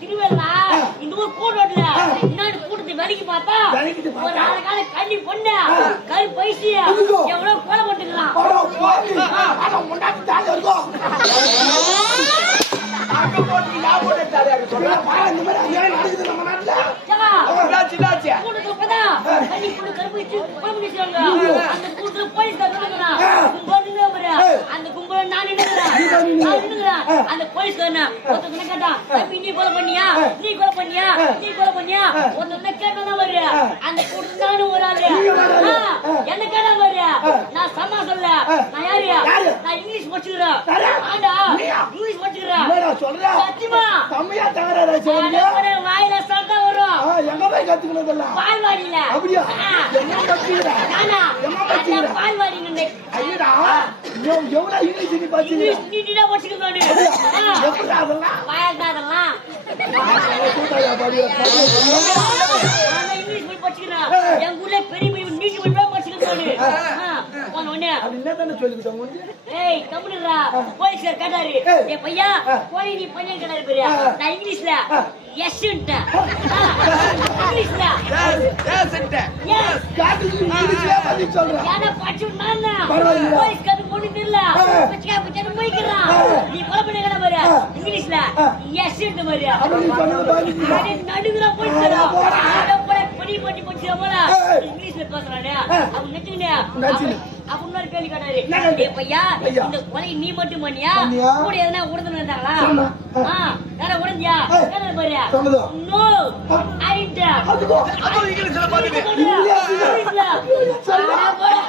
திருவேலா இந்த ஊர் கூட்டோட்ல இன்னொரு கூட்டத்தை விலைக்கு பார்த்தா ஒரு நாலு கால கண்ணி பொண்ணு கரு பைசு எவ்வளவு கொலை போட்டுக்கலாம். கூட்டத்துல போலீஸ் அந்த போலீஸ் ஒருத்தர் கேட்டான் தம்பி நீ கொலை பண்ணியா. நீ கொலை பண்ணியா. நீ கொலை பண்ணியா ஆ. ஒருத்தர் கேட்டா வரு. அந்த கூட்டத்துல நானும் ஒரு ஆளு. என்ன கேட்டா வரு. நான் சம்மா சொல்ல. நான் யாரு யாரு? நான் இங்கிலீஷ் படிச்சுக்கிறேன்? ஆண்டா? இங்கிலீஷ் படிச்சுக்கிறேன் என்னடா சொல்ற? சத்தியமா செம்மையா தகராறு ஒரு வாயில சண்டை வரும் எங்க போய் கத்துக்கணுதெல்லாம்? பால்வாடியில அப்படியா? என்ன கத்துக்கிற? நானா அந்த எவ்வளவு இங்கிலீஷ் நீ அப்படியா? நானு ஆ. எப்படிடா அதெல்லாம்? தான் அதெல்லாம் பாரு. நான் இங்கிலீஷ் போய் படிச்சுக்கிறேன். எங்க ஊர்ல பெரிய பெரிய நீட்டு போய் இங்கிலீஷ்ல இங்கிலீஷ்ல. எஸ். சொல்றேன். ஒண்ணும் தெரியல. பச்சைக்கா போய்க்கிறான். நீ கொலை பண்ணி பாரு. இங்கிலீஷ்ல ஆ. எஸ்ன்ட்டு பாரு. நீ நடுவுல போயிடுச்சுடா. ஆ, போடா. அட, போடா, பொடி பொடி பொடிச்சுடா, போடா. ஏய். இங்கிலீஷ்ல பேசுறானே. அவன். அவன் அவன் இன்னொரு கேள்வி கேட்டாரு. பையா. இந்த கொலை நீ மட்டும் பண்ணியா? கூட எதனா. ஆ. ஆ, யாரா உடைஞ்சியா? பாரு. சொன்னதோ? No, ah. I didn't. அதுக்கோ. அதுவும் இங்கிலீஷ்ல பாத்துட்டு. இங்கிலீஷ்ல. சொல்லு. அட, போடா.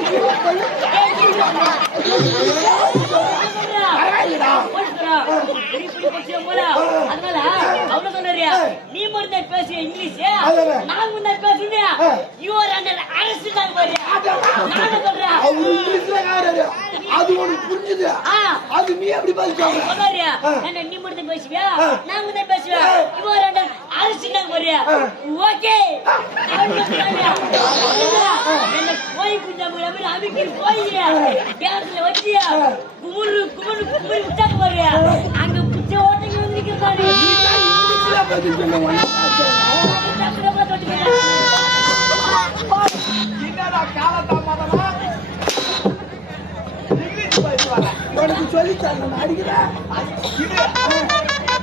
ஏய், இங்கிலீஷ்ல. பரவாயில்லடா. போலீஸ்காரா, பெரிய பெரிய பட்சியா போல. அதனால அவரு சொன்னாரு, நீ மட்டும் தான் பேசுற இங்கிலீஷ். நான் முன்ன பேசுனேன் ஆ. யூ ஆர் அண்டர் அரெஸ்ட் தான் நான் சொல்றேன் அவரு இங்கிலீஷ்ல யாரு? அது உனக்கு புரிஞ்சுது அது நீ எப்படி பதில் சொல்ற நீ பேசுவியா. நான் பேசுவேன் யூ ஆர் அண்டர் பாரு ஆ. ஓகே. என்ன போய் குஞ்சாம ரவி அமிக்கி போய் கேஸ்ல வச்சு குமுறு குமுறு குமுறு விட்டாங்க பாரு அங்க புச்ச ஓட்டைக்கு வந்து நிக்கிறாரு இங்கிலீஷ்ல பதில் சொல்ல உனக்கு. அடிக்கிறேன்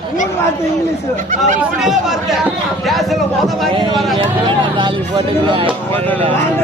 மூணு வார்த்தை இங்கிலீஷ். நான் மூணே வார்த்தை.